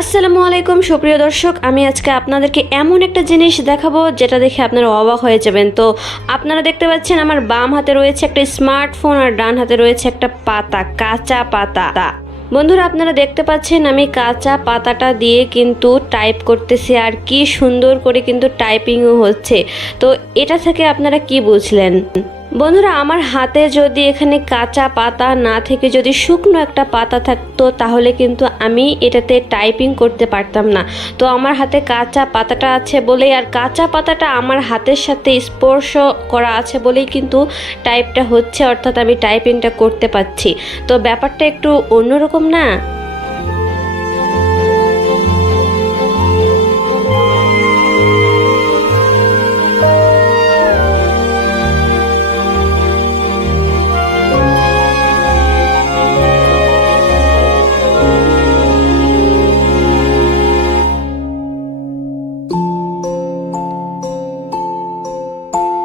আসসালামু আলাইকুম, সুপ্রিয় দর্শক। আমি আজকে আপনাদেরকে এমন একটা জিনিস দেখাবো যেটা দেখে আপনারা অবাক হয়ে যাবেন। তো আপনারা দেখতে পাচ্ছেন আমার বাম হাতে রয়েছে একটা স্মার্টফোন আর ডান হাতে রয়েছে একটা পাতা, কাঁচা পাতা। বন্ধুরা, আপনারা দেখতে পাচ্ছেন আমি কাঁচা পাতাটা দিয়ে কিন্তু টাইপ করতেছি আর কি সুন্দর করে কিন্তু টাইপিংও হচ্ছে। তো এটা থেকে আপনারা কি বুঝলেন? বন্ধুরা, আমার হাতে যদি এখানে কাঁচা পাতা না থেকে যদি শুকনো একটা পাতা থাকতো, তাহলে কিন্তু আমি এটাতে টাইপিং করতে পারতাম না। তো আমার হাতে কাঁচা পাতাটা আছে বলেই, আর কাঁচা পাতাটা আমার হাতের সাথে স্পর্শ করা আছে বলেই কিন্তু টাইপটা হচ্ছে, অর্থাৎ আমি টাইপিংটা করতে পারছি। তো ব্যাপারটা একটু অন্যরকম না?